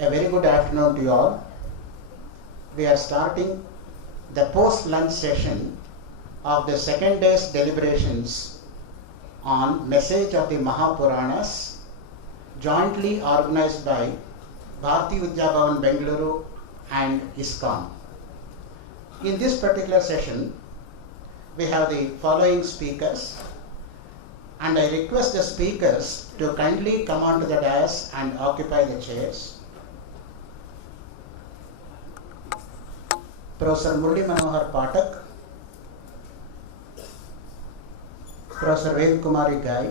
A very good afternoon to you all. We are starting the post-lunch session of the second day's deliberations on Message of the Mahapuranas, jointly organized by Bharati Vidya Bhavan Bengaluru and ISKCON. In this particular session, we have the following speakers, and I request the speakers to kindly come onto the dais and occupy the chairs. Professor Murli Manohar Pathak, Professor Ved Kumari Gai,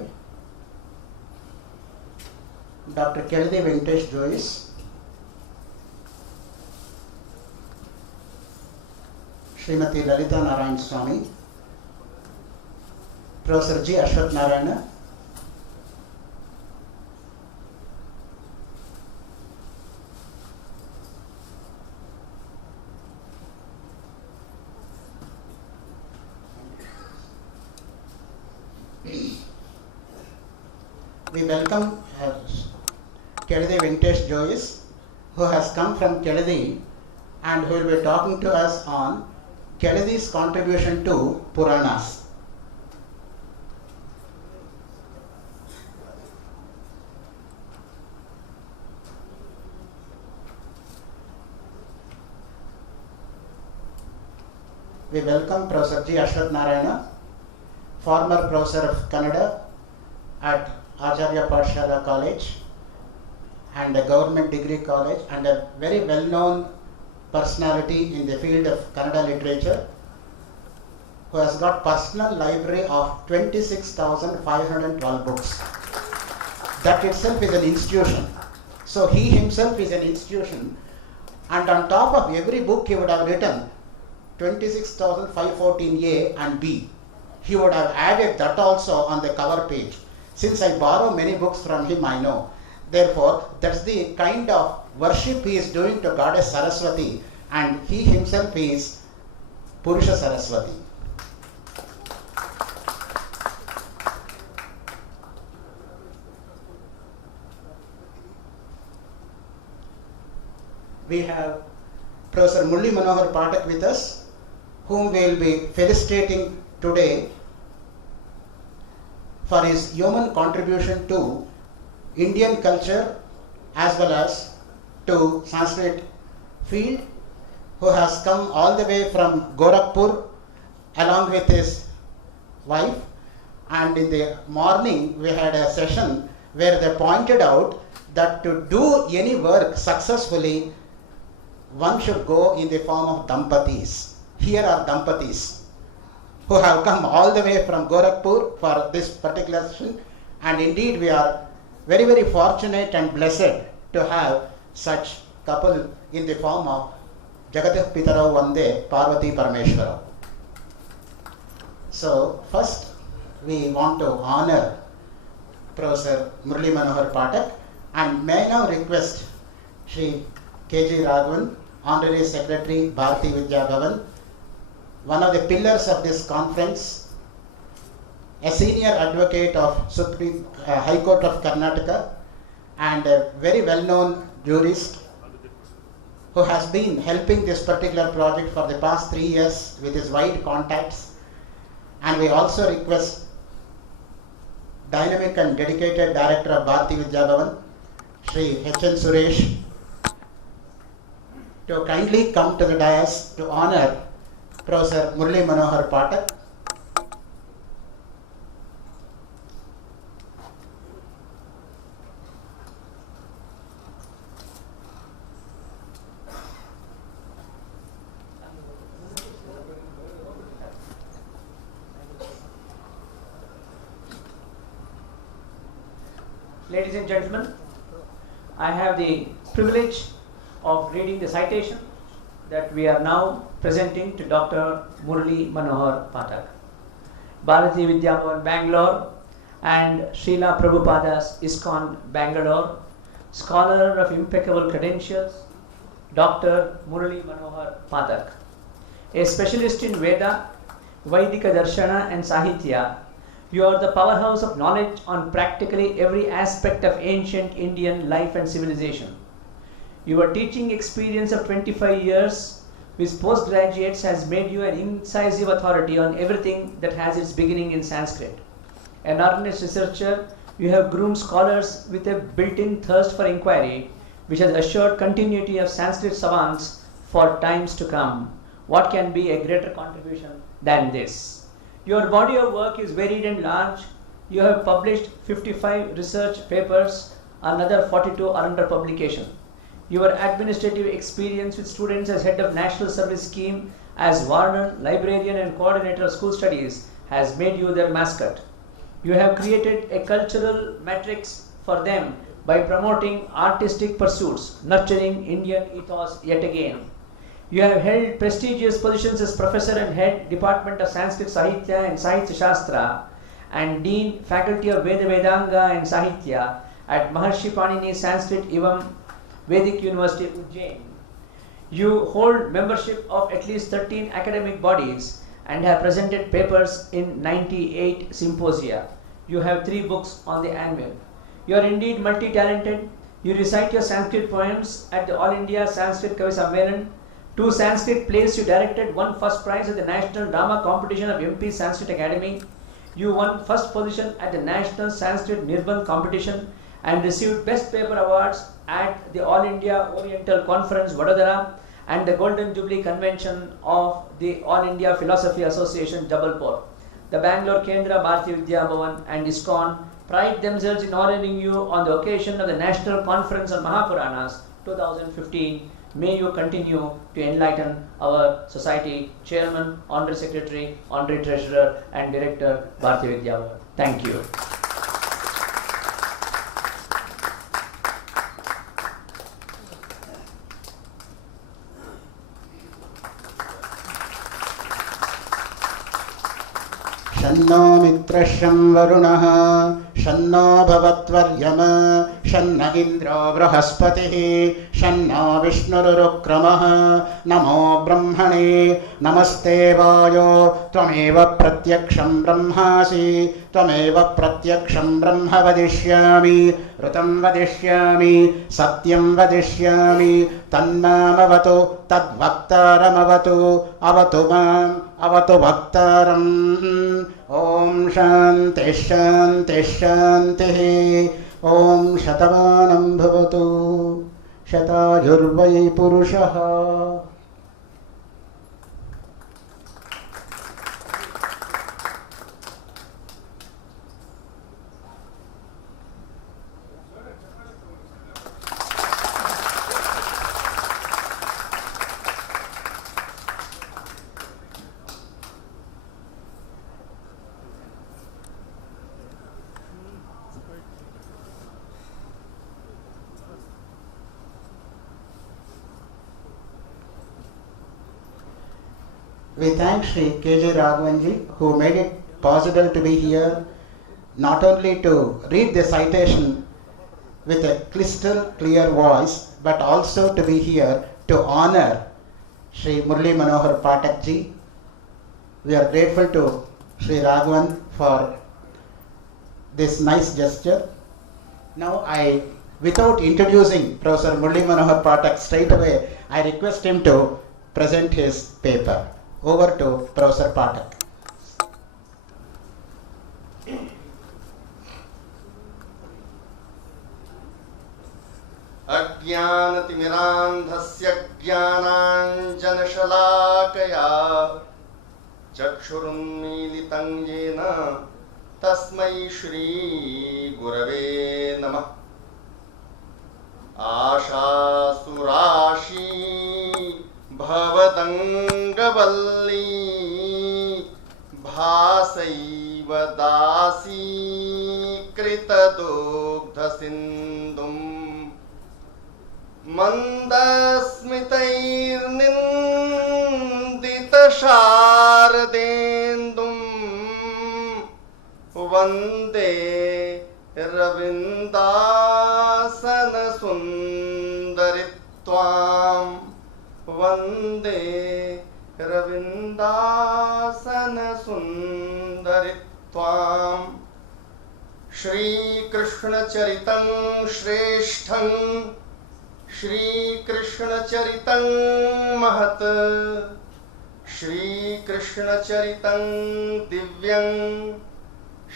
Dr. Keladi Venkatesh Joyce, Srimati Lalita Narayan Swami, Professor G. Ashwath Narayana, we welcome Keladi Venkatesh Joyce, who has come from Keladi and who will be talking to us on Keladi's contribution to Puranas. We welcome Professor G. Ashwath Narayana, former professor of Kannada at Acharya Pathshala College and a government degree college, and a very well-known personality in the field of Kannada literature, who has got personal library of 26,512 books. That itself is an institution. So he himself is an institution, and on top of every book he would have written 26,514 A and B. He would have added that also on the cover page. Since I borrow many books from him, I know. Therefore, that's the kind of worship he is doing to Goddess Saraswati, and he himself is Purusha Saraswati. We have Professor Murli Manohar Pathak with us, whom we will be felicitating today for his yeoman contribution to Indian culture as well as to Sanskrit field, who has come all the way from Gorakhpur along with his wife. And in the morning we had a session where they pointed out that to do any work successfully, one should go in the form of Dampatis. Here are Dampatis who have come all the way from Gorakhpur for this particular session, and indeed we are very, very fortunate and blessed to have such couple in the form of Jagatah Pitarau Vande Parvati Parameshwara. So first we want to honor Professor Murli Manohar Pathak, and may I now request Shri K.G. Raghavan, Honorary Secretary, Bharati Vidya Bhavan, one of the pillars of this conference, a senior advocate of Supreme High Court of Karnataka, and a very well-known jurist who has been helping this particular project for the past 3 years with his wide contacts. And we also request dynamic and dedicated Director of Bharati Vidya Bhavan, Shri H.N. Suresh, to kindly come to the dais to honor Professor Murli Manohar Pathak. Ladies and gentlemen, I have the privilege of reading the citation that we are now presenting to Dr. Murli Manohar Pathak. Bharati Vidya Bhavan Bangalore and Srila Prabhupada's ISKCON Bangalore, scholar of impeccable credentials, Dr. Murli Manohar Pathak, a specialist in Veda, Vaidika Darshana and Sahitya. You are the powerhouse of knowledge on practically every aspect of ancient Indian life and civilization. Your teaching experience of 25 years with postgraduates has made you an incisive authority on everything that has its beginning in Sanskrit. An earnest researcher, you have groomed scholars with a built-in thirst for inquiry, which has assured continuity of Sanskrit savants for times to come. What can be a greater contribution than this? Your body of work is varied and large. You have published 55 research papers, another 42 are under publication. Your administrative experience with students as head of National Service Scheme, as warden, librarian and coordinator of school studies has made you their mascot. You have created a cultural matrix for them by promoting artistic pursuits, nurturing Indian ethos yet again. You have held prestigious positions as professor and head Department of Sanskrit Sahitya and Sahitya Shastra and Dean Faculty of Veda Vedanga and Sahitya at Maharshi Panini Sanskrit Evam Vedic University Ujjain. You hold membership of at least 13 academic bodies and have presented papers in 98 symposia. You have 3 books on the anvil. You are indeed multi-talented. You recite your Sanskrit poems at the All India Sanskrit Kavi Sammelan. 2 Sanskrit plays you directed, won first prize at the National Drama Competition of MP Sanskrit Academy. You won first position at the National Sanskrit Nirbandh Competition and received Best Paper Awards at the All India Oriental Conference, Vadodara, and the Golden Jubilee Convention of the All India Philosophy Association, Jabalpur. The Bangalore Kendra Bharati Vidya Bhavan and ISKCON pride themselves in honoring you on the occasion of the National Conference on Mahapuranas 2015. May you continue to enlighten our society. Chairman, Honorary Secretary, Honorary Treasurer and Director, Bharati Vidya Bhavan. Thank you. शन्नो मित्रशं वरुणः शन्नो भवत्वर्यम शन्न इन्द्रो बृहस्पतिः शन्नो विष्णुरुक्रमः नमो ब्रह्मणे नमस्ते वायो त्वमेव प्रत्यक्षं ब्रह्मासि त्वमेव प्रत्यक्षं ब्रह्म वदिष्यामि ऋतं वदिष्यामि सत्यं वदिष्यामि तन्मामवतु तद्वक्तारमवतु अवतु माम् अवतु वक्तारम् ॐ शान्तिः शान्तिः शान्तिः ॐ शतमानं भवतु शतायुर्वै पुरुषः। We thank Sri K.J. Raghavanji who made it possible to be here, not only to read the citation with a crystal clear voice, but also to be here to honor Sri Murali Manohar Pathak ji. We are grateful to Sri Raghavan for this nice gesture. Now without introducing Professor Murali Manohar Pathak straight away, I request him to present his paper. Over to Professor Pathak. अज्ञानतिमिरान्धस्य ज्ञानाञ्जनशलाकया चक्षुरुन्मीलितं येन तस्मै श्रीगुरवे नमः। आशासुराशी भवदङ्गवल्ली भासैव दासीकृतदुग्धसिन्धुम् मन्दस्मितैर्निन्दितशारदेन्दुम् वन्दे रविन्दासनसुन्दरित्वाम् वन्दे रविन्दासनसुन्दरित्वाम्। श्रीकृष्णचरितं श्रेष्ठं श्रीकृष्णचरितं महत् श्रीकृष्णचरितं दिव्यं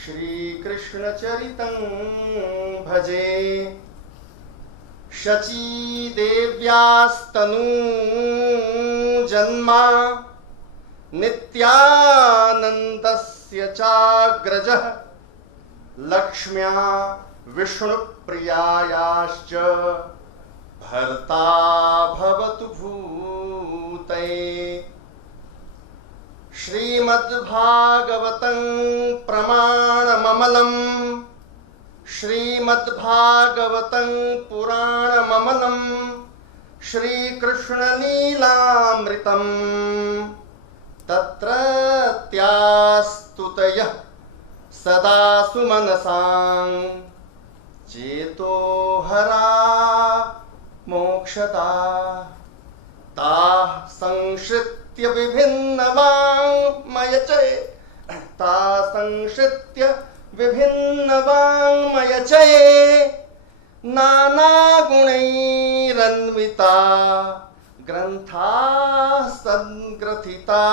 श्रीकृष्णचरितं भजे शचीदेव्यास्तनू जन्मा नित्यानन्दस्य चाग्रजः लक्ष्म्या विष्णुप्रियायाश्च भर्ता भवतु भूतये श्रीमद्भागवतं प्रमाणममलं श्रीमद्भागवतं पुराणममलं श्रीकृष्णलीलामृतं तत्रत्यास्तुतयः सदा सुमनसां चेतोहरा मोक्षदा ताः संश्रित्य विभिन्नवाङ्मयचये नानागुणैरन्विता ग्रन्थाः सङ्ग्रथिता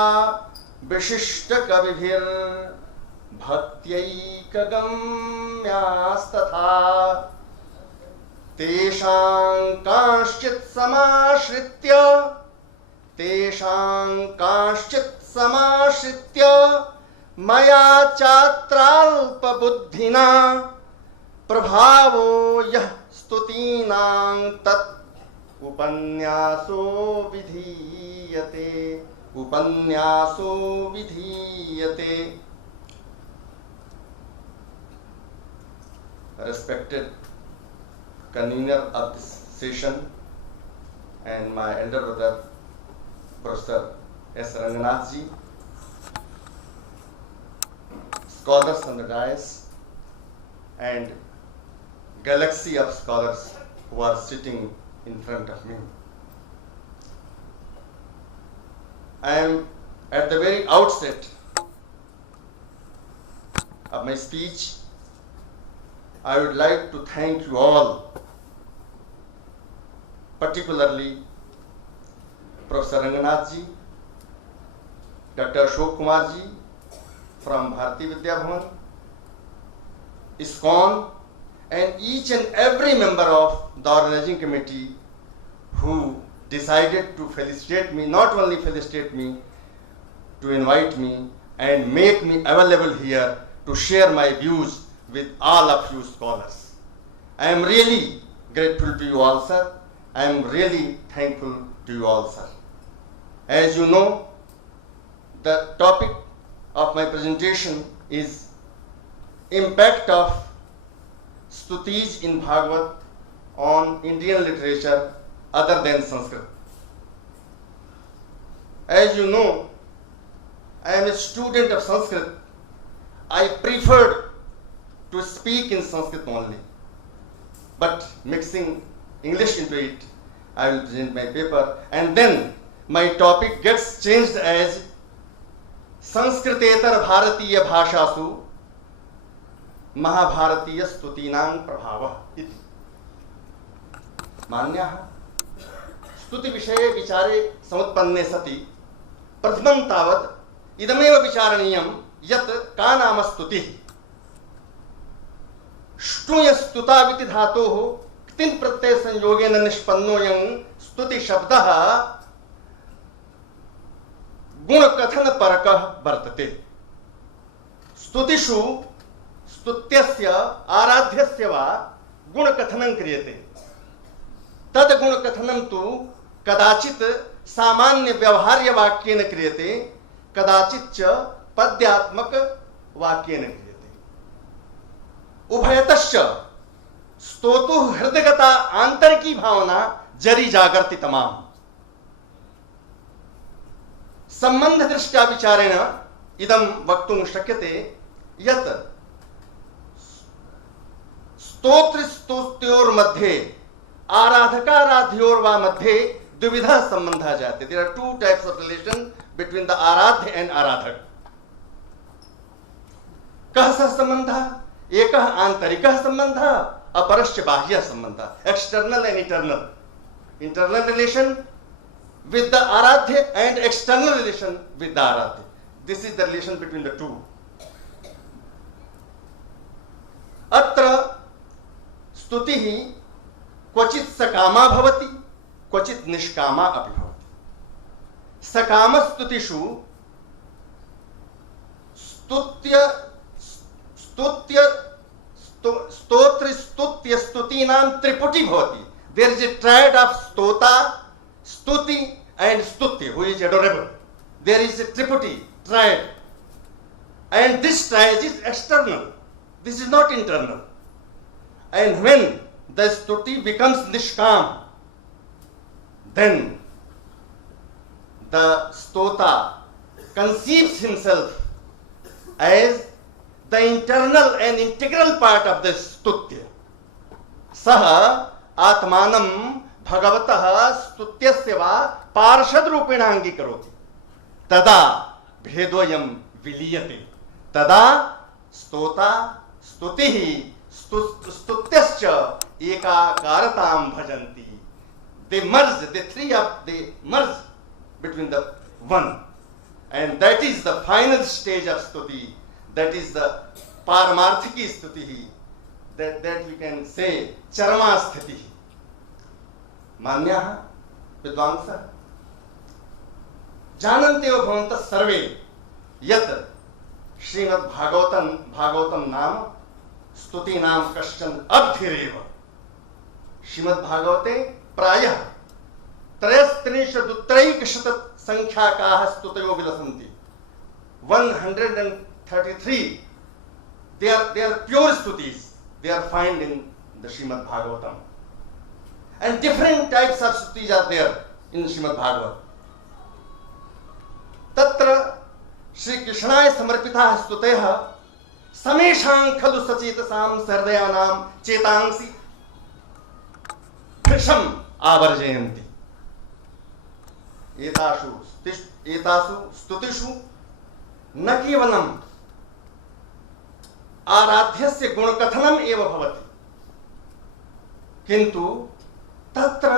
विशिष्टकविभिर्भक्त्यैकगम्यास्तथा तेषां कांश्चित् समाश्रित्य मया चात्राल्पबुद्धिना प्रभावो यः स्तुतीनां तत् उपन्यासो विधीयते Respected convener of this session and my elder brother Professor S. Ranganath ji, scholars on the dais and galaxy of scholars who are sitting in front of me. I am at the very outset of my speech. I would like to thank you all, particularly Professor Ranganath ji, Dr. Ashok Kumar ji from Bharati Vidya Bhavan, ISKCON, and each and every member of the organizing committee who decided to felicitate me, not only felicitate me, to invite me and make me available here to share my views with all of you scholars. I am really grateful to you all, sir. I am really thankful to you all, sir. As you know, the topic of my presentation is impact of Stutis in Bhagavad on Indian literature other than Sanskrit. As you know, I am a student of Sanskrit. I preferred to speak in Sanskrit only, but mixing English into it, I will present my paper, and then my topic gets changed as Sanskritetar Bharatiya Bhashasu Mahabharatiya Stutinang Prabhava iti. Manyah स्तुति विषये विचारे समुत्पन्ने सति प्रथमं तावत् इदमेव विचारणीयं यत् का नाम स्तुतिः। ष्टुय स्तुताविति धातोः क्तिन् प्रत्यय संयोगेन निष्पन्नोऽयं स्तुति शब्दः गुणकथनपरकः वर्तते। स्तुतिषु स्तुत्यस्य आराध्यस्य वा गुणकथनं क्रियते। तद् गुणकथनं तु कदाचित् सामान्य व्यवहार्य वाक्येन क्रियते, कदाचित् च पद्यात्मक वाक्येन क्रियते। उभयतश्च स्तोतुः हृदयगता आंतरिकी भावना जरी जागर्ति तमाम। संबंध दृष्ट्या विचारेण इदं वक्तुं शक्यते यत् स्तोत्र स्तुत्योर्मध्ये आराधकाराध्योर्वा मध्ये द्विविधः संबंधः जायते। There are two types of relation between the आराध्य एंड आराधक। कः सः संबंधः? एकः आंतरिकः संबंधः, अपरश्च बाह्यः संबंधः, external and internal. internal relation with the Aradhya and external relation with the Aradhya. This is the relation between the two. अत्र स्तुतिः क्वचित् सकामा भवति, क्वचित् निष्कामा अपि भवति। सकामस्तुतिषु स्तुतीनां त्रिपुटी भवति। There is a triad of stota, stuti and stuti, who is adorable. There is a triputi, triad, and this triad is external. This is not internal. And when the stuti becomes nishkam, then the stota conceives himself as the internal and integral part of the stutya. Saha atmanam bhagavatah stutyasya va parshad rupena angikaroति tada bhedoyam viliyate tada stota स्तुतिः स्तुत्यश्च एकाकारतां भजन्ति. They merge, they merge between the one, and that is the final stage of stuti. That is the paramarthiki stuti. That we can say charama sthiti. मान्याः विद्वांसः जानन्त्येव भवन्तः सर्वे यत् श्रीमद्भागवतं नाम स्तुतीनां कश्चन अब्धिरेव. श्रीमद्भागवते प्रायः 63 संख्याकाः स्तुतयो विलसन्ति. 133 they are pure stutis. They are found in the Srimad Bhagavatam, and different types of stutis are there in Srimad Bhagavat. Tatra Shri Krishnaय समर्पिताः स्तुतयः समेषां खलु सचेतसां सहृदयानां चेतांसि कृशम् आवर्जयन्ति. एतासु स्तुतिषु न केवलम् आराध्यस्य गुणकथनम् एव भवति, किन्तु तत्र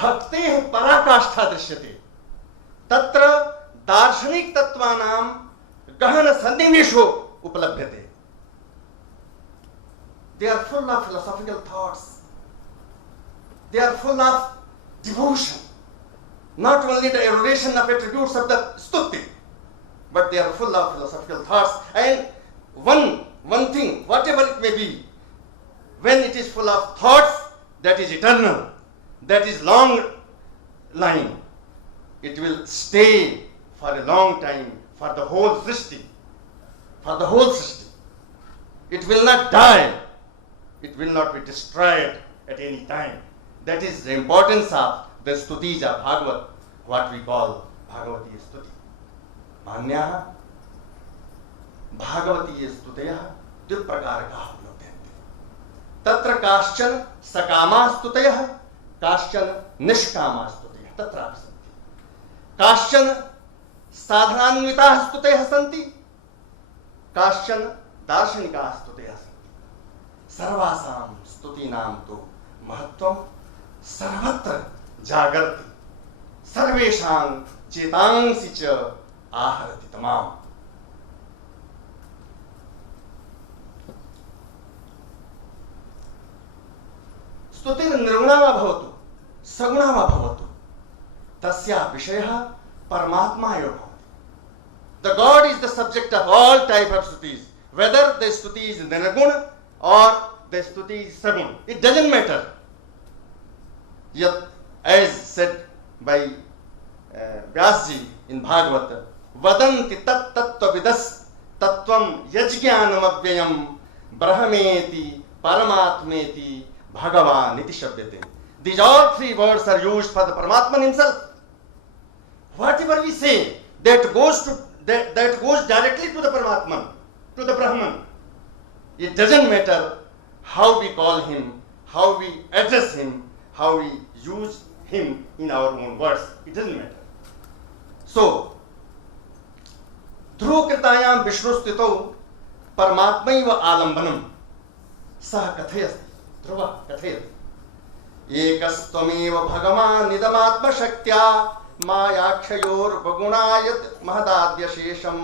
भक्तेः पराकाष्ठा दृश्यते. तत्र दार्शनिक तत्वानां गहन सन्निवेशो उपलभ्यते. They are full of philosophical thoughts. They are full of devotion. Not only the erudition of attributes of the stuti, but they are full of philosophical thoughts. And one thing, whatever it may be, when it is full of thoughts, that is eternal, that is long line. It will stay for a long time, for the whole Srishti. It will not die. It will not be destroyed at any time. That is the importance of the stutis of Bhagavat, what we call Bhagavati Stuti. Manyaha Bhagavati Stutayah द्विप्रकारकाः उपलभ्यन्ते. तत्र काश्चन सकामा स्तुतयः, काश्चन निष्कामा स्तुतयः तत्रापि सन्ति. काश्चन साधनान्विताः स्तुतयः सन्ति, काश्चन दार्शनिकाः स्तुतयः सन्ति. सर्वासां स्तुतीनां तु महत्त्वं सर्वत्र जागर्ति, सर्वेषां चेतांसि च आहरति तमाम्. स्तुतिर्निर्गुणा वा भवतु सगुणा वा भवतु, तस्याः विषयः परमात्मा एव भवति. The God is the subject of all type of stutis, whether the stuti is nirguna or the stuti is saguna. It doesn't matter. Yet, as said by Vyasji in Bhagavata, vadanti tat tattva vidas tattvam yajñanam avyayam brahmeti paramatmeti bhagavan iti shabdate. These all three words are used for the Paramatman himself. Whatever we say that goes directly to the Paramatman, to the Brahman. It doesn't matter how we call him, how we address him, how we use him in our own words. It doesn't matter. So, ध्रुवकृतायां विष्णुस्थितौ परमात्मैव आलम्बनम् सः कथयति. ध्रुवः कथयति एकस्त्वमेव भगवान् इदमात्मशक्त्या मायाक्षयोरुपगुणायत् महदाद्यशेषं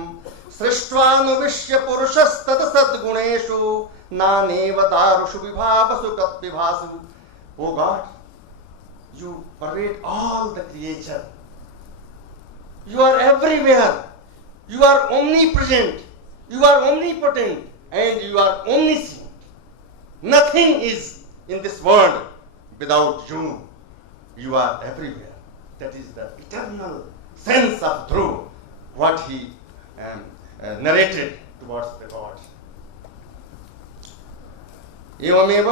सृष्ट्वानुविश्य पुरुषस्तत्सद्गुणेषु नानेव दारुषु Vibhavasu तद्विभासु. O God, you pervade all the creature. You are everywhere. You are omnipresent. You are omnipotent. And you are omniscient. Nothing is in this world without you. You are everywhere. That is the eternal sense of truth, what he narrated towards the God. एवमेव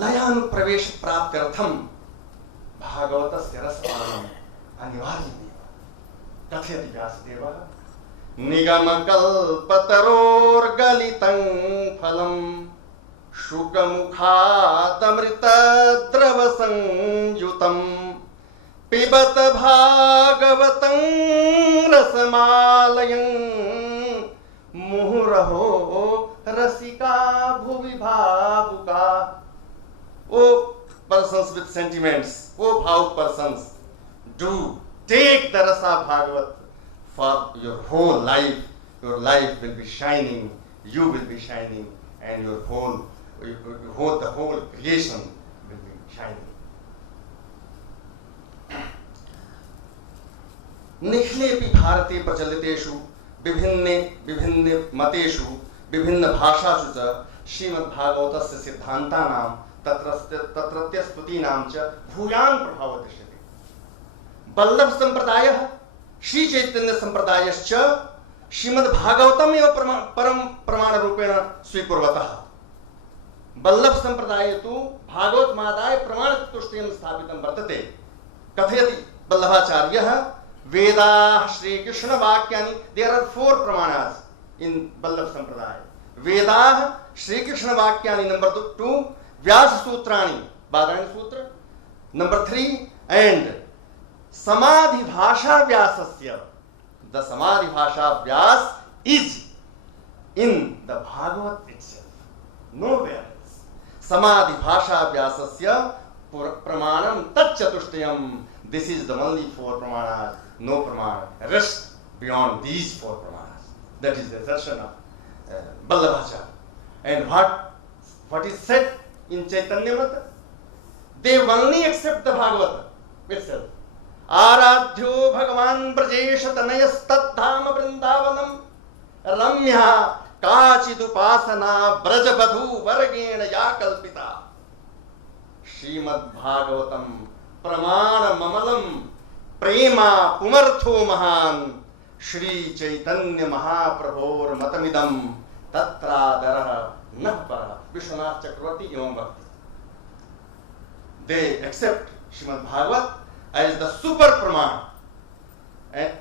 लयानुप्रवेश प्राप्त्यर्थम भागवतस्य रसपानम् अनिवार्यमेव. कथयति व्यासदेवः निगमकल्पतरोर्गलितं फलं शुकमुखादमृतद्रवसंयुतं पिबत भागवतं रसमालयं मुहुरहो रसिका भुवि भावुका. O persons with sentiments, O bhavuk persons, do take the rasa Bhagavat for your whole life. Your life will be shining, you will be shining, and the whole creation will be shining. निखिलेपि भारते प्रचलितेषु विभिन्न mateषु विभिन्न भाषासु च श्रीमद्भागवतस्य सिद्धान्तानां तत्रत्य स्तुतीनां च भूयान् प्रभावः दृश्यते. वल्लभ संप्रदायः श्री चैतन्य संप्रदायश्च श्रीमद्भागवतमेव परम प्रमाण रूपेण स्वीकुर्वतः. वल्लभ संप्रदाये तु भागवत मादाय प्रमाण चतुष्टयं स्थापितं वर्तते. कथयति वल्लभाचार्यः वेदाः श्रीकृष्ण वाक्यानि. देयर आर 4 प्रमाणास in Vallabh Sampradaya. Vedah, Sri Krishna Vakyani. Number 2, Vyasa Sutrani, Badarani Sutra. Number 3, and Samadhi Bhasha Vyasasya. The Samadhi Bhasha Vyas is in the Bhagavat itself, nowhere else. Samadhi Bhasha Vyasasya Pramanam Tat Chatushtayam. This is the only 4 pramanas, no pramana. Rest beyond these 4 pramanas. That is the darshan of Vallabhacharya. And what is said in Chaitanya Mata? They only accept the Bhagavata itself. Aradhyo Bhagavan Brajesha Tanayas Tathama Vrindavanam Ramya Kachidupasana Brajabadhu Varagena Yakalpita. Srimad Bhagavatam Pramana Mamalam Prema Pumartho Mahan Shri Chaitanya Mahaprabhor Matamidam Tatradarah Nahpara. Vishwanath Chakravarti Evam Bhakti. They accept Srimad Bhagavat as the super Pramana and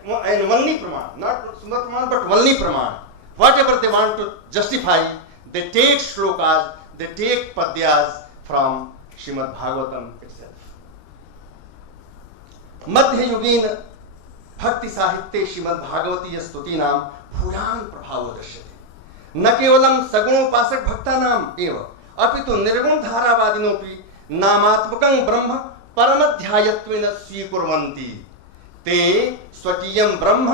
only Pramana, not super Pramana but only Pramana. Whatever they want to justify, they take shlokas, they take padyas from Srimad Bhagavatam itself. Madhya Yugin भक्ति साहित्ये श्रीमद् भागवतीय स्तुतीनां भूयान् प्रभावो दृश्यते. न केवलं सगुणोपासक भक्तानाम् एव अपितु निर्गुण धारावादिनोऽपि नामात्मकं ब्रह्म परमध्यायत्वेन स्वीकुर्वन्ति. ते स्वकीयं ब्रह्म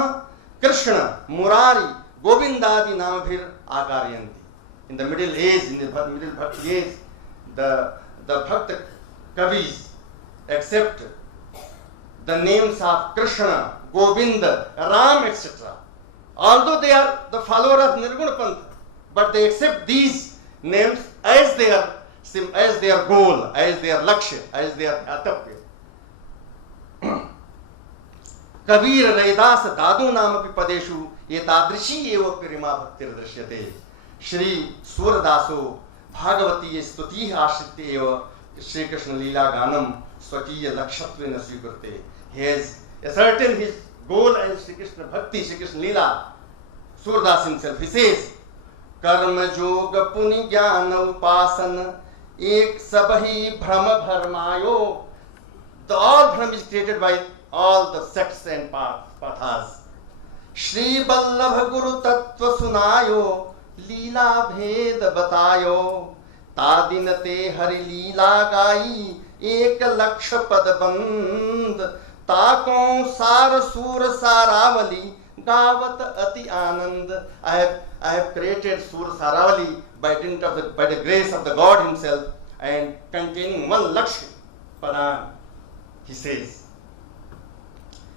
Krishna Murari गोविन्दादि नामभिर् आकारयन्ति. In the middle age, in the middle bhakti age, the bhakta kavis accept the names of Krishna, Govinda, Ram, etc. Although they are the follower of Nirguna Pantha, but they accept these names as their goal, as their lakshya, as their atapya. Kabir, Raidas, Dadu Namapi Padeshu, Etadrishi Eva Pirima Bhaktir Drishyate. Shri Suradaso, Bhagavati Stuti Ashritte Eva, Shri Krishna Leela Ganam, Swatiya Lakshatvena Swikurte. He has ascertained his goal as Shri Krishna Bhakti, Shri Krishna Leela. Surdas himself, he says, Karma Yoga Puni Jnana Upasana Ek Sabhi Brahma Bharmayo. The all Brahma is created by all the sects and pathas. Shri Vallabha Guru Tattva Sunayo Leela Bhed Batayo तादिन ते हरि लीला गाई, 1,00,000 पद बंद, ताको सार सूर सारावली, गावत अति आनंद. I have created Sur Saravali by the grace of the God Himself, and containing 1,00,000 padan. He says,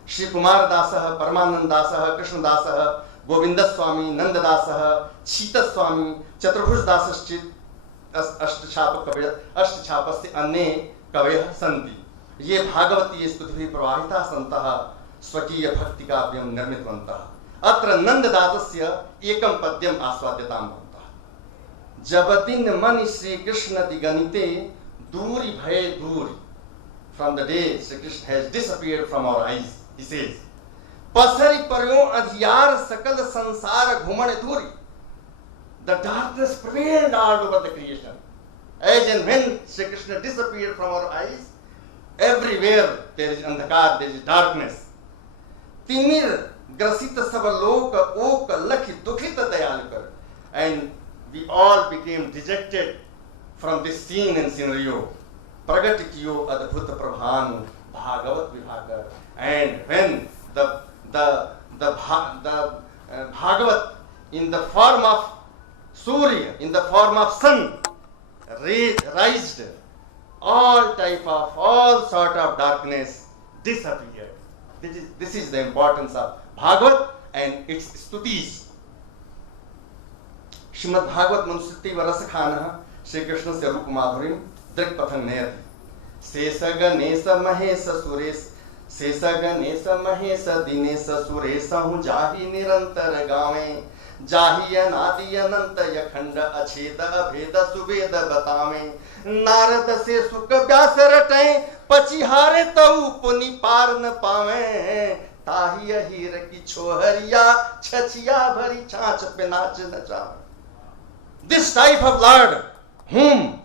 Shri Kumar Dasah, Paramanand Dasah, Krishna Dasah, Govinda Swami, Nanda Dasah, Chita Swami, Chaturabhuj Dasaschit, अष्टछाप से अन्य कवयः सन्ति. ये भागवती स्तुति प्रवाहिता सन्तः स्वकीय भक्ति काव्यं निर्मितवन्तः. अत्र नंददासस्य एकं पद्यम् आस्वाद्यतां भवन्तः. जब दिन मन श्री कृष्ण दिगनिते, दूरी भये दूरी. From the day Sri Krishna has disappeared from our eyes, he says, पसरी पर्यो अधियार सकल संसार घुमण दूरी. The darkness prevailed all over the creation. As and when Sri Krishna disappeared from our eyes, everywhere there is andhakar, there is darkness. Timir ग्रसित सब लोक okay लखि दुखित दयाल कर. And we all became dejected from this scene and scenario. प्रगट कियो अद्भुत Prabhanu Bhagavat Vibhakar. And when the Bhagavat in the form of Surya, in the form of sun, raised, all sort of darkness disappeared. This is the importance of Bhagavat and its stutis. Shrimad Bhagavat Manusmriti Varasakhanah Shri Krishna se Rup Madhurim Drikpathan Nayati. Sesaga Nesa Mahesa Sures Sesaga Nesa Mahesa Dinesa Suresa Hu Jahi Nirantar Gawe जाहि अनादि अनंत यखंड अछेद अभेद सुवेद बतावे. नारद से सुख व्यास रटे, पचिहारे तऊ पुनि पार न पावे. ताहि अहीर की छोहरिया, छछिया भरी छाछ पे नाच नचावे. This type of Lord whom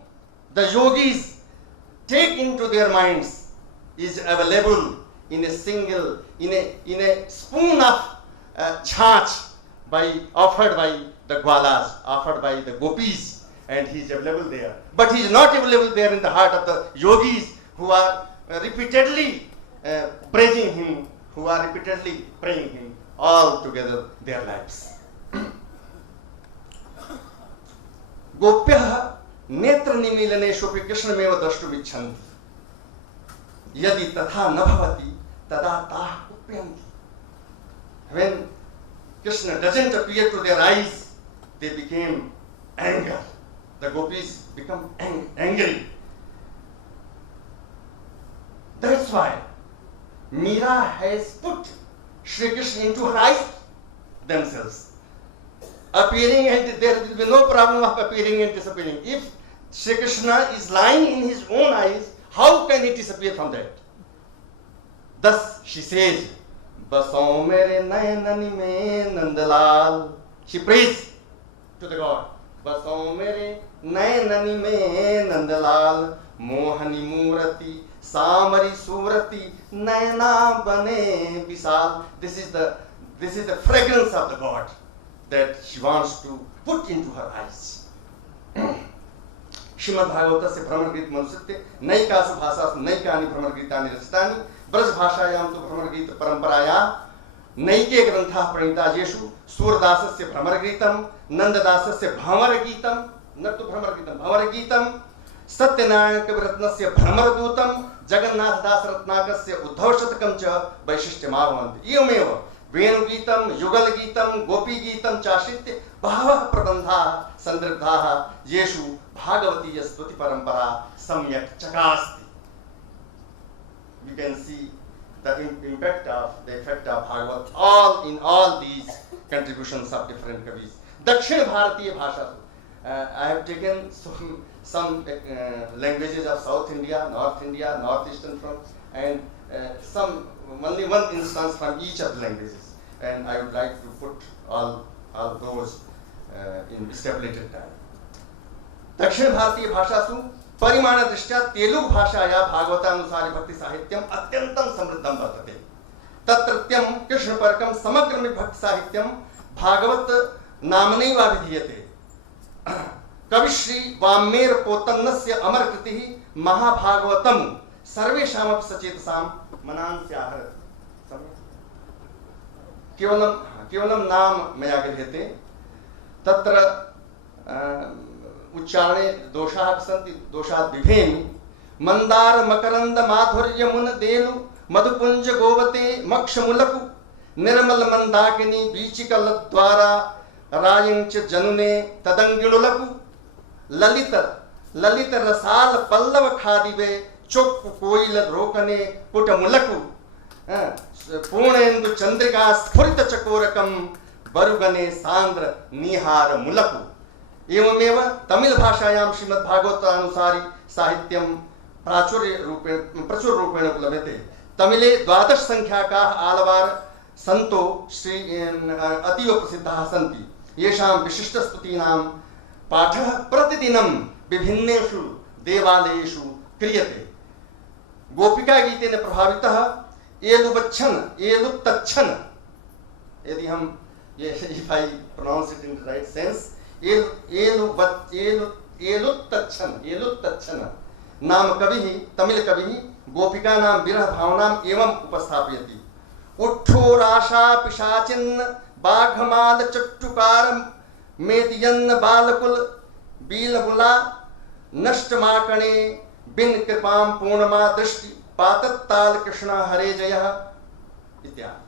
the yogis take into their minds is available in a single, in a spoon of छाछ offered by the Gwalas, offered by the Gopis, and he is available there. But he is not available there in the heart of the yogis who are repeatedly praising him, who are repeatedly praying him all together their lives. गोप्यः नेत्र निमीलनेषु कृष्णमेव द्रष्टुमिच्छन्ति. यदि तथा न भवति तदा ताः कुप्यन्ति. When Krishna doesn't appear to their eyes, they became anger. The gopis become angry. That's why Meera has put Shri Krishna into her eyes themselves. Appearing, and there will be no problem of appearing and disappearing. If Shri Krishna is lying in his own eyes, how can he disappear from that? Thus she says, Basau mere nayanani mein Nandalal. She prays to the God. Basau mere nayanani mein Nandalal. Mohani murati samari surati nayana bane visal. This is the fragrance of the God that she wants to put into her eyes. Shrimad Bhagavat से भ्रमण गीत मनुष्य नैकासु भाषासु नैकानि भ्रमण गीतानि रचितानि. ब्रज भाषायां तु भ्रमण गीत परंपराया नैके ग्रंथाः प्रणीताः येषु सूरदासस्य भ्रमर गीतम, नंददासस्य भ्रमर गीतम, न तु भ्रमर गीतम भ्रमर गीतम, सत्यनारायण कविरत्नस्य भ्रमर दूतम, जगन्नाथदास रत्नाकरस्य उद्धव शतकं च वैशिष्ट्यमावहन्ति. एवमेव वेणुगीतम, युगल गीतम, गोपी गीतम चाश्रित्य बहवः प्रबन्धाः संदर्भिताः येषु भागवतीय स्तुति परंपरा सम्यक् चकास्ति. We can see the effect of Bhagavat in all these contributions of different kavis. Dakshin Bharatiya Bhasha. I have taken some languages of South India, Northeastern front, and only one instance from each of the languages. And I would like to put all those in stipulated time. दक्षिण भारतीय भाषासु परिमाण दृष्ट्या तेलुगु भाषाया भागवतानुसारि भक्ति साहित्यम अत्यंतं समृद्धं वर्तते. तत्रत्यं कृष्णपरकं समग्रं भक्ति साहित्यम भागवत नामनैवाभिधीयते. कविश्री वामेर पोतन्नस्य अमर कृति महाभागवतम सर्वेषामपि सचेतसां मनांस्याहर। केवलं नाम मया गृह्यते, तत्र उच्चारणे दोषाः सन्ति, दोषात् बिभेमि। मंदार मकरंद माधुर्य मुन देलु मधुपुंज गोवते मक्षमुलकु निर्मल मंदाकिनी बीचिकल द्वारा रायंच जनुने तदंगिणुलकु ललित ललित रसाल पल्लव खादिवे चोक्कु कोइल रोकने पुट मुलकु पूर्णेन्दु चंद्रिका स्फुरित चकोरकम बरुगने सांद्र निहार मुलकु। एवमेव तमिल भाषायां श्रीमद्भागवतानुसारी साहित्यं प्रचुर रूपेण उपलभ्यते। तमिले 12 संख्याकाः आलवार सन्तो श्री अतीव प्रसिद्धाः सन्ति। येषां विशिष्टस्तुतीनां पाठः प्रतिदिनं विभिन्नेषु देवालयेषु क्रियते। गोपिका गीतेन प्रभावितः एलुबच्छन एलुत्तच्छन, यदि हम if I pronounce it in the right sense, एलुत्तच्छन नाम कवि तमिल कवि गोपिका नाम विरह भावनाम एवं उपस्थापयति। उठ्ठोराशा पिशाचिन्न बाघमाल चट्टुकार मेदियन्न बालकुल बीलबुला नष्टमाकणे बिन कृपाम पूर्णमा दृष्टि पातत्ताल कृष्ण हरे जय इत्यादि।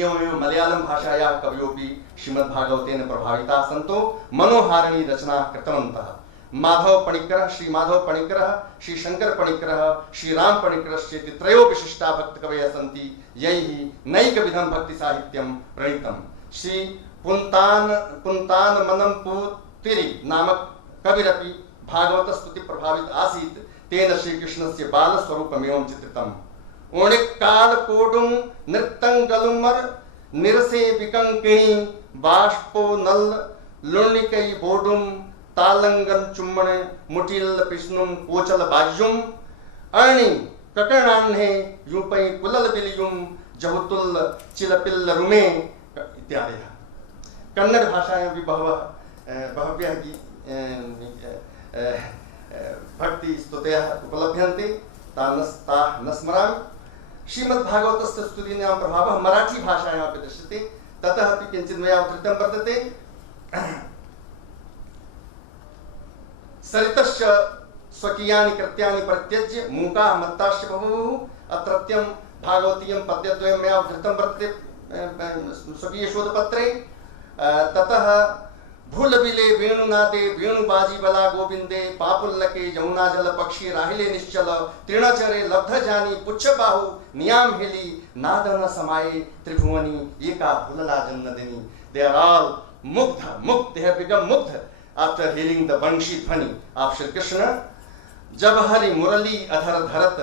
एवमेव मलयालम भाषायाः कवयोपि श्रीमद्भागवतेन प्रभाविताः सन्तो मनोहारिणी रचना कृतवन्तः। माधव पणिक्करः, श्री माधव पणिक्करः, श्री शंकर पणिक्करः, श्री राम पणिक्करश्चेति त्रयो विशिष्टा भक्त कवयः सन्ति, यैः नैकविधं भक्ति साहित्यं प्रणीतं। श्री पुन्तान मनंपूतिरि नामक कविरपि भागवत स्तुति प्रभावित आसीत्। तेन श्रीकृष्णस्य बालस्वरूपमेवं चित्रितम्। ओणिक्काल कोडुं नृत्तंगलुमर निरसे विकंकिणी बाष्पो नल लुण्णिकै बोडुं तालंगन चुम्बन मुटिल पिष्णुम कोचल बाज्युम अर्णि ककर्णान्हे यूपै कुलल बिलियुम जहुतुल चिलपिल्ल रुमे इत्यादयः। कन्नड़ भाषायां भी बहव्यः भक्ति स्तुतयः उपलभ्यन्ते, ताः न स्मरामि। श्रीमद्भागवतस्य स्तुतीनां प्रभावः मराठी भाषायामपि दृश्यते, ततः अपि किञ्चित् मया उद्धृतं वर्तते। सरितश्च स्वकीयानि कृत्यानि परित्यज्य मूकाः मत्ताश्च बभूवुः। अत्रत्यं भागवतीयं पद्यद्वयं मया उद्धृतं वर्तते स्वकीयशोधपत्रे। ततः भूलबिले वेणुनादे वेणुबाजीबला गोविंदे पापुल्लके यमुनाजल पक्षी राहिले निश्चल तृणचरे लब्धजानी पुच्छबाहु नियाम हेली नादन समाये त्रिभुवनी एका भूलला जन्नदिनी। They are all मुग्ध, they have become मुग्ध after hearing the banshi ध्वनि of Shri Krishna. जब हरि मुरली अधर धरत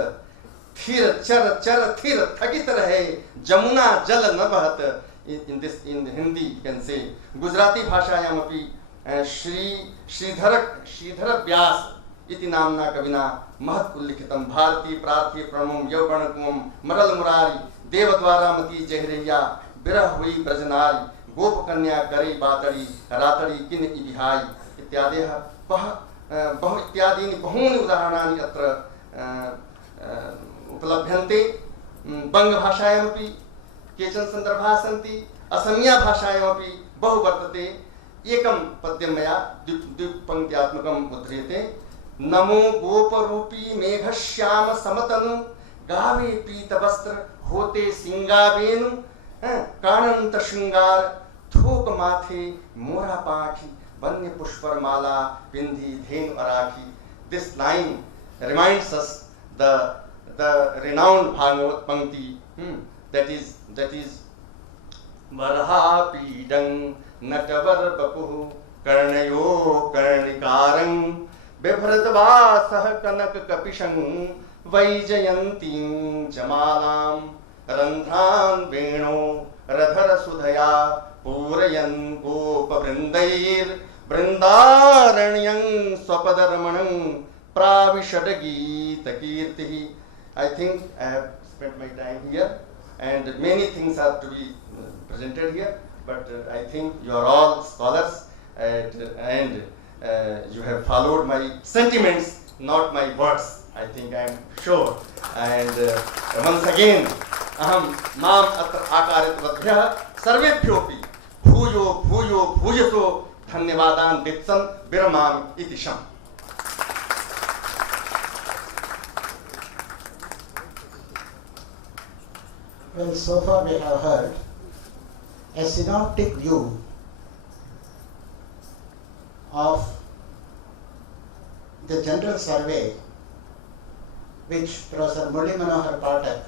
थिर चर चर थिर थकित रहे जमुना जल न बहत। In Hindi you can say. Gujarati भाषायामपि Shridhar व्यास इति नाम्ना कविना महत् उल्लिखितं। भारती प्रार्थी प्रणमं यौवनकुमं मरल मुरारी देवद्वारामती जहरैया विरह हुई ब्रजनारी गोप कन्या करे बातड़ी रातड़ी किन इबिहाई इत्यादयः बहु इत्यादीनि बहूनि उदाहरणानि अत्र उपलभ्यन्ते। बंगभाषायामपि केचन सन्दर्भाः सन्ति, असमीया भाषायामपि बहु वर्तते। एकं पद्यं मया द्विपङ्क्त्यात्मकम् उद्ध्रियते। नमो गोपरूपी मेघश्याम समतनु गावे पीतवस्त्र होते सिंगावेनु कानंत श्रृंगार थोक माथे मोरा पाखी वन्य पुष्परमाला बिंदी धेनु अराखी। This line reminds us the renowned Bhagavad Pankti that is वरहापीडं Natwar बपुः कर्णयो कर्णिकारं बिभ्रतवासः Kanak कपिशं वैजयन्तीं जमालां रन्ध्रान् वेणो रधर सुधया पूरयन् गोपवृन्दैर्वृन्दारण्यं स्वपदरमणं प्राविशद्गीतकीर्तिः। I think I have spent my time here and many things have to be presented here, but I think you are all scholars and you have followed my sentiments, not my words. I think I am sure. And once again, aham mam atra akarit vadhya sarvebhyopi bhuyo bhuyo bhuyaso dhanyavadan ditsan viramam iti sham. Well, so far we have heard a synoptic view of the general survey which Professor Murali Manohar Pathak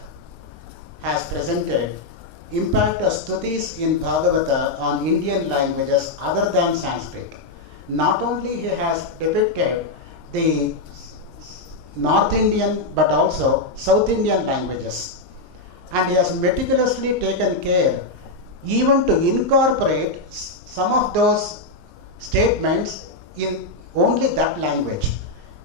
has presented, impact of stutis in Bhagavata on Indian languages other than Sanskrit. Not only he has depicted the North Indian but also South Indian languages, and he has meticulously taken care even to incorporate some of those statements in only that language.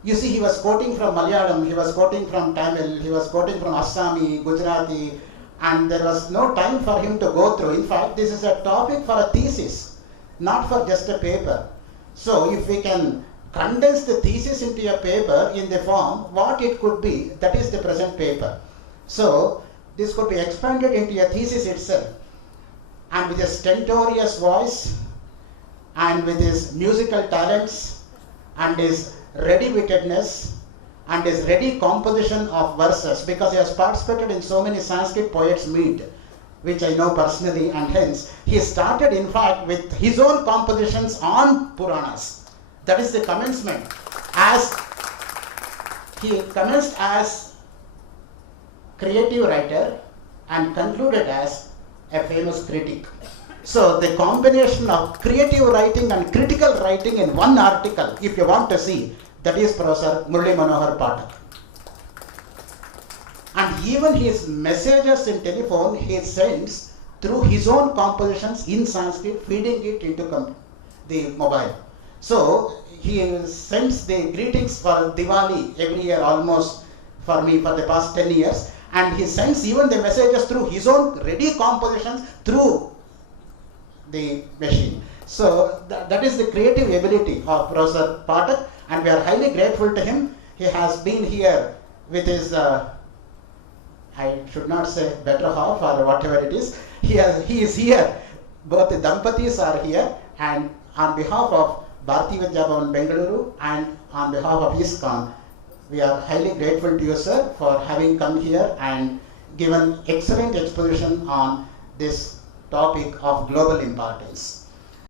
You see, he was quoting from Malayalam, he was quoting from Tamil, he was quoting from Assami, Gujarati, and there was no time for him to go through. In fact, this is a topic for a thesis, not for just a paper. So if we can condense the thesis into a paper in the form what it could be, that is the present paper. So this could be expanded into a thesis itself, and with his stentorious voice and with his musical talents and his ready-wittedness and his ready composition of verses, because he has participated in so many Sanskrit poets' meet, which I know personally, and hence he started in fact with his own compositions on Puranas. That is the commencement. As he commenced as creative writer and concluded as a famous critic. So the combination of creative writing and critical writing in one article, if you want to see, that is Professor Murali Manohar Pathak. And even his messages in telephone he sends through his own compositions in Sanskrit, feeding it into the mobile. So he sends the greetings for Diwali every year almost for me for the past 10 years. And he sends even the messages through his own ready compositions through the machine. So that is the creative ability of Professor Pathak, and we are highly grateful to him. He has been here with his, I should not say better half or whatever it is. He is here. Both the Dampatis are here, and on behalf of Bharati Vidya Bhavan Bengaluru and on behalf of ISKCON, we are highly grateful to you, sir, for having come here and given excellent exposition on this topic of global importance.